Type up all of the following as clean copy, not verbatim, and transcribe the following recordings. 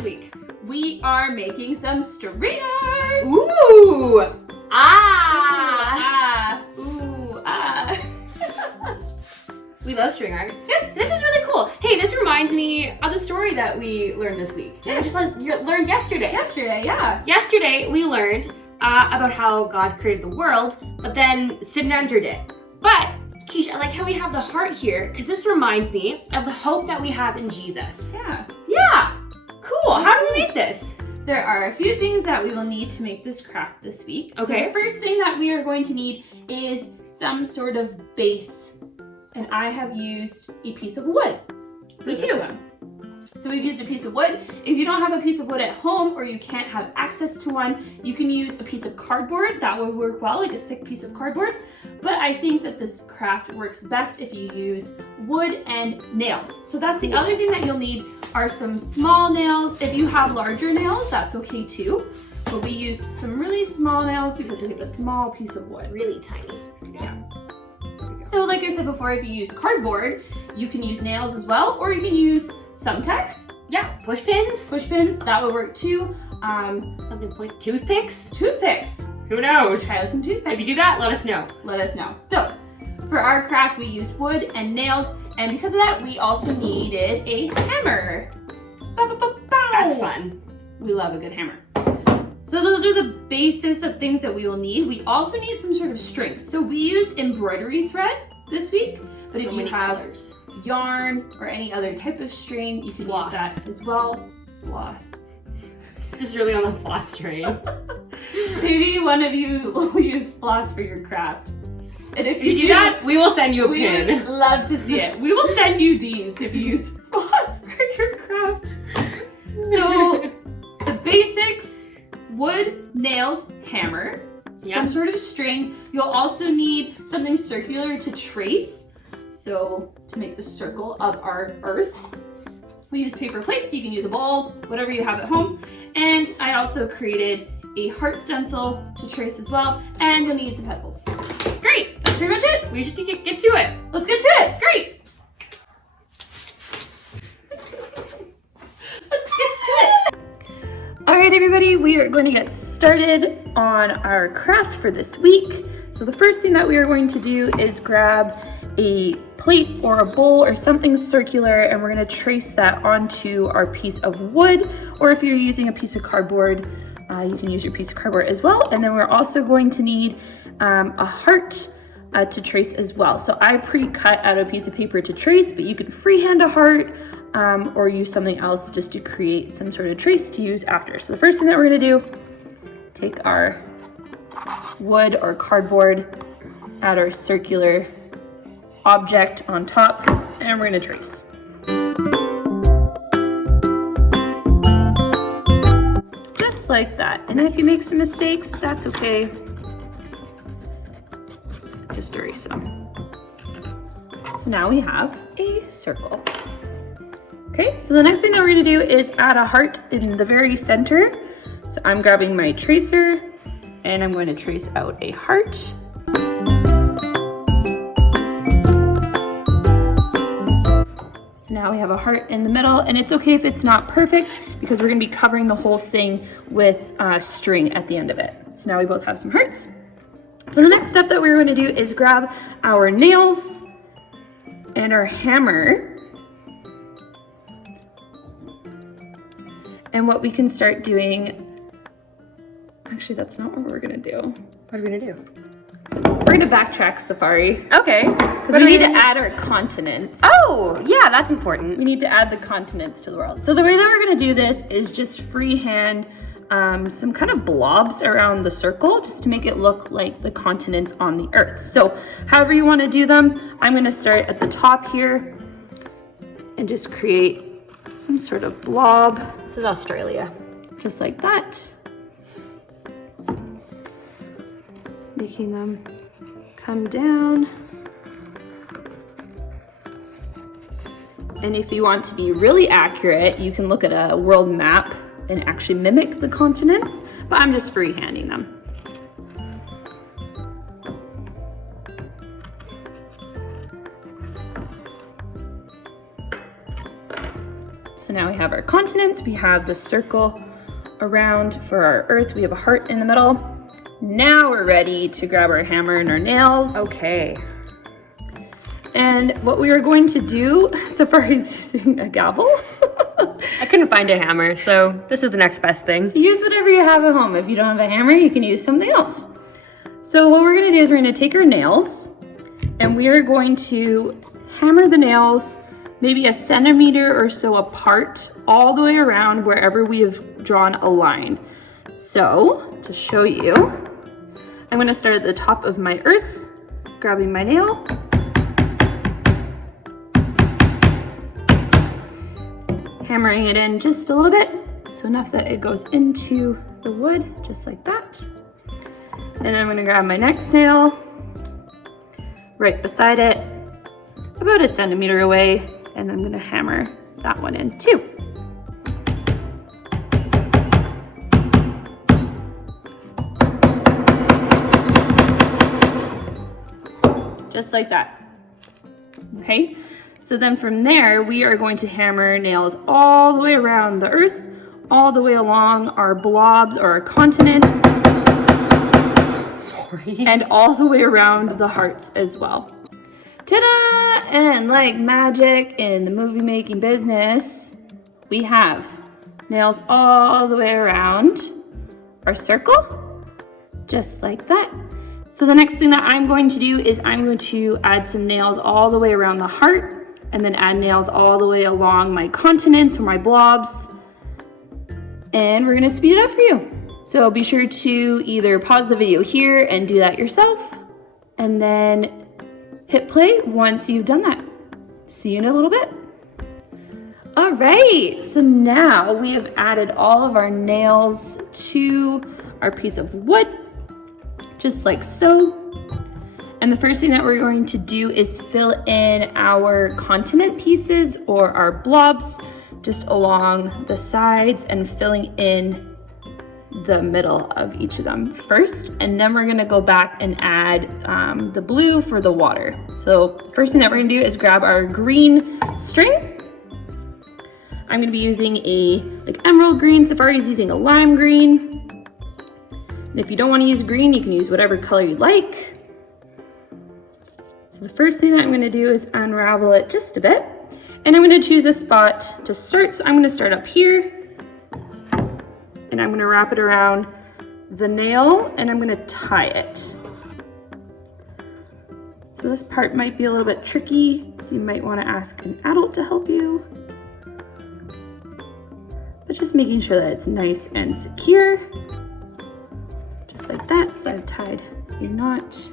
this week? We are making some string art. Ooh! We love string art. Yes. This is really cool. Hey, this reminds me of the story that we learned this week. Yes. We just learned yesterday. Yeah. Yesterday, we learned about how God created the world, but then sin entered it. But, Quiche, I like how we have the heart here, because this reminds me of the hope that we have in Jesus. Yeah. Yeah. Cool. How do we make this? There are a few things that we will need to make this craft this week. Okay. So the first thing that we are going to need is some sort of base. And I have used a piece of wood. Me too. So we've used a piece of wood. If you don't have a piece of wood at home or you can't have access to one, you can use a piece of cardboard. That would work well, like a thick piece of cardboard. But I think that this craft works best if you use wood and nails. So that's the other thing that you'll need are some small nails. If you have larger nails, that's okay too. But we used some really small nails because we have a small piece of wood. Really tiny. Yeah. So like I said before, if you use cardboard, you can use nails as well, or you can use thumbtacks. Yeah, push pins. Push pins, that would work too. Something like toothpicks. Toothpicks. Who knows? Try out some toothpicks. If you do that, let us know. Let us know. So for our craft, we used wood and nails, and because of that, we also needed a hammer. That's fun. We love a good hammer. So those are the basis of things that we will need. We also need some sort of string. So we used embroidery thread this week, but if you have yarn or any other type of string, you can use that as well. Floss. Just really on the floss train. Maybe one of you will use floss for your craft. And if you do that, we will send you a pin. We would love to see it. We will send you these if you use floss for your craft. So the basics: wood, nails, hammer, some sort of string. You'll also need something circular to trace. So to make the circle of our earth. We use paper plates, so you can use a bowl, whatever you have at home. And I also created a heart stencil to trace as well. And you'll need some pencils. Great, That's pretty much it. we should get to it. Let's get to it. Great. Let's get to it. All right, everybody, we are going to get started on our craft for this week. So the first thing that we are going to do is grab a plate or a bowl or something circular, and we're going to trace that onto our piece of wood, or if you're using a piece of cardboard, you can use your piece of cardboard as well. And then we're also going to need a heart to trace as well. So I pre-cut out a piece of paper to trace, but you can freehand a heart or use something else just to create some sort of trace to use after. So the first thing that we're going to do, take our wood or cardboard, add our circular object on top, and we're going to trace. Just like that. And if you make some mistakes, that's okay. Just erase them. So now we have a circle. Okay, so the next thing that we're going to do is add a heart in the very center. So I'm grabbing my tracer and I'm going to trace out a heart. So now we have a heart in the middle, and it's okay if it's not perfect because we're going to be covering the whole thing with string at the end of it. So now we both have some hearts. So the next step that we're going to do is grab our nails and our hammer. And what we can start doing, actually that's not what we're going to do. What are we gonna do? We're going to backtrack, Safari. Okay. Because we need to add our continents. Oh, yeah, that's important. We need to add the continents to the world. So the way that we're going to do this is just freehand some kind of blobs around the circle just to make it look like the continents on the earth. So however you want to do them, I'm going to start at the top here and just create some sort of blob. This is Australia. Just like that. Making them come down. And if you want to be really accurate, you can look at a world map and actually mimic the continents, but I'm just freehanding them. So now we have our continents, we have the circle around for our earth, we have a heart in the middle. Now we're ready to grab our hammer and our nails. Okay. And what we are going to do, Safari's using a gavel. I couldn't find a hammer, so this is the next best thing. So use whatever you have at home. If you don't have a hammer, you can use something else. So what we're gonna do is we're gonna take our nails and we are going to hammer the nails maybe a centimeter or so apart all the way around wherever we have drawn a line. So to show you, I'm gonna start at the top of my earth, grabbing my nail. Hammering it in just a little bit, so enough that it goes into the wood, just like that. And then I'm gonna grab my next nail, right beside it, about a centimeter away, and I'm gonna hammer that one in too. Just like that, okay? So then from there, we are going to hammer nails all the way around the earth, all the way along our blobs or our continents. Sorry. And all the way around the hearts as well. Ta-da! And like magic in the movie making business, we have nails all the way around our circle, just like that. So the next thing that I'm going to do is I'm going to add some nails all the way around the heart, and then add nails all the way along my continents or my blobs. And we're gonna speed it up for you. So be sure to either pause the video here and do that yourself, and then hit play once you've done that. See you in a little bit. All right, so now we have added all of our nails to our piece of wood, just like so. And the first thing that we're going to do is fill in our continent pieces or our blobs just along the sides and filling in the middle of each of them first. And then we're gonna go back and add the blue for the water. So first thing that we're gonna do is grab our green string. I'm gonna be using a emerald green. Safari's using a lime green. And if you don't wanna use green, you can use whatever color you like. The first thing that I'm gonna do is unravel it just a bit. And I'm gonna choose a spot to start. So I'm gonna start up here. And I'm gonna wrap it around the nail and I'm gonna tie it. So this part might be a little bit tricky, so you might wanna ask an adult to help you. But just making sure that it's nice and secure. Just like that, so I've tied your knot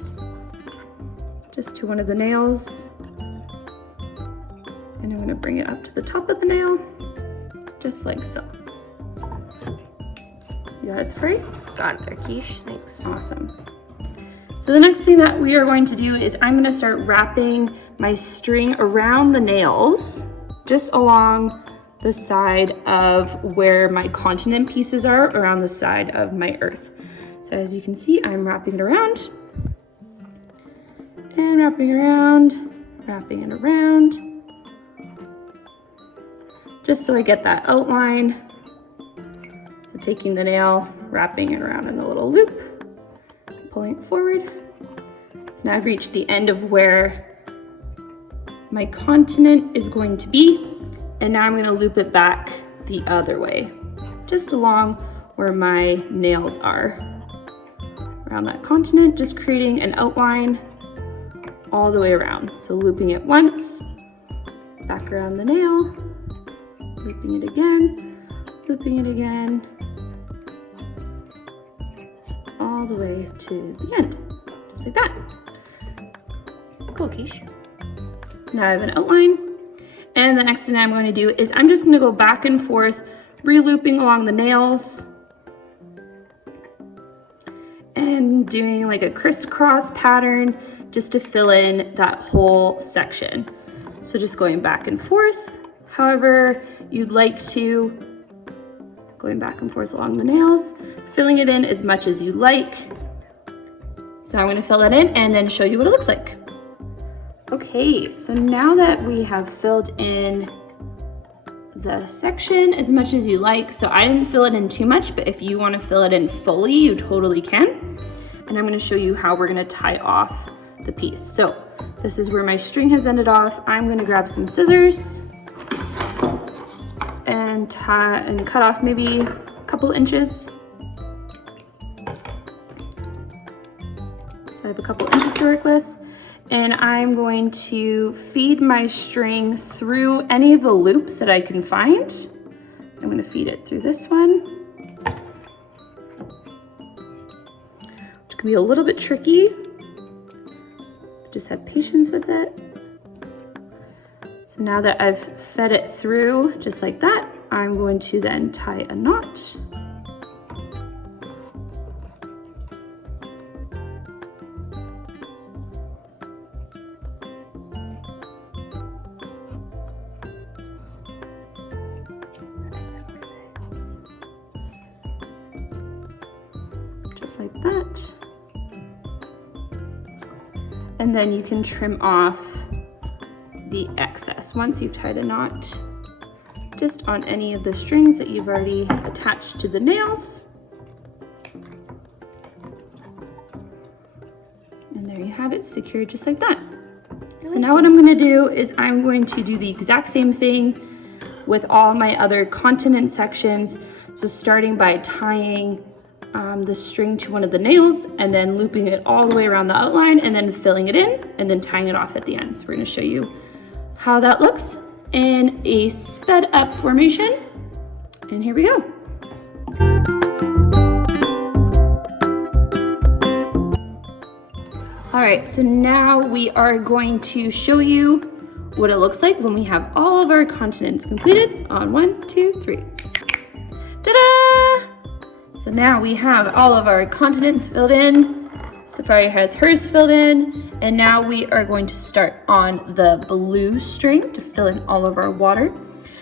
just to one of the nails. And I'm gonna bring it up to the top of the nail, just like so. You got it, Safari? Got it there, Quiche, thanks. Awesome. So the next thing that we are going to do is I'm gonna start wrapping my string around the nails, just along the side of where my continent pieces are, around the side of my earth. So as you can see, I'm wrapping it around, and wrapping it around, just so I get that outline. So taking the nail, wrapping it around in a little loop, pulling it forward. So now I've reached the end of where my continent is going to be, and now I'm gonna loop it back the other way, just along where my nails are. Around that continent, just creating an outline all the way around. So looping it once, back around the nail, looping it again, all the way to the end, just like that. Cool, Quiche. Now I have an outline, and the next thing I'm going to do is I'm just going to go back and forth, re-looping along the nails, and doing like a crisscross pattern just to fill in that whole section. So just going back and forth, however you'd like to, going back and forth along the nails, filling it in as much as you like. So I'm gonna fill that in and then show you what it looks like. Okay, so now that we have filled in the section as much as you like. So I didn't fill it in too much, but if you want to fill it in fully, you totally can. And I'm going to show you how we're going to tie off the piece. So this is where my string has ended off. I'm going to grab some scissors and cut off maybe a couple inches. So I have a couple inches to work with. And I'm going to feed my string through any of the loops that I can find. I'm going to feed it through this one, which can be a little bit tricky. Just have patience with it. So now that I've fed it through just like that, I'm going to then tie a knot. Just like that. And then you can trim off the excess once you've tied a knot just on any of the strings that you've already attached to the nails. And there you have it, secured just like that. So now what I'm going to do is I'm going to do the exact same thing with all my other continent sections. So starting by tying the string to one of the nails and then looping it all the way around the outline and then filling it in and then tying it off at the end. So we're going to show you how that looks in a sped up formation. And here we go. All right, so now we are going to show you what it looks like when we have all of our continents completed on 1, 2, 3. Ta-da! So now we have all of our continents filled in. Safari has hers filled in. And now we are going to start on the blue string to fill in all of our water.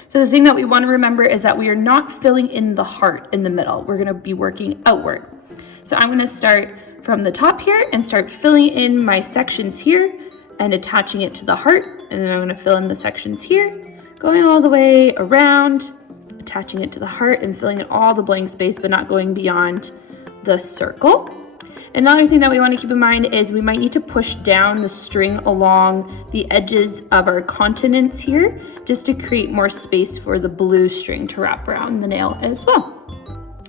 So the thing that we want to remember is that we are not filling in the heart in the middle. We're going to be working outward. So I'm going to start from the top here and start filling in my sections here and attaching it to the heart. And then I'm going to fill in the sections here, going all the way around, attaching it to the heart and filling in all the blank space, but not going beyond the circle. Another thing that we want to keep in mind is we might need to push down the string along the edges of our continents here, just to create more space for the blue string to wrap around the nail as well.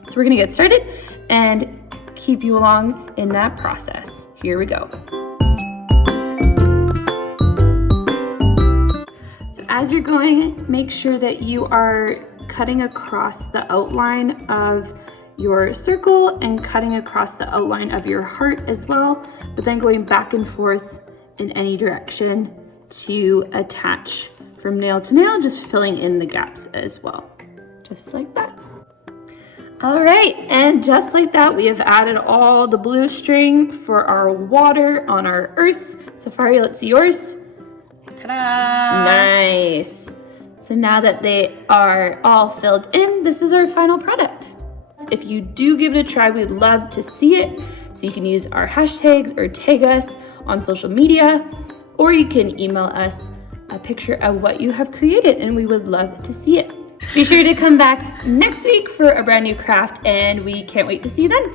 So we're going to get started and keep you along in that process. Here we go. So as you're going, make sure that you are cutting across the outline of your circle and cutting across the outline of your heart as well, but then going back and forth in any direction to attach from nail to nail, just filling in the gaps as well, just like that. All right, and just like that, we have added all the blue string for our water on our earth. Safari, let's see yours. Ta-da! Nice. So now that they are all filled in, this is our final product. If you do give it a try, we'd love to see it. So you can use our hashtags or tag us on social media, or you can email us a picture of what you have created and we would love to see it. Be sure to come back next week for a brand new craft and we can't wait to see you then.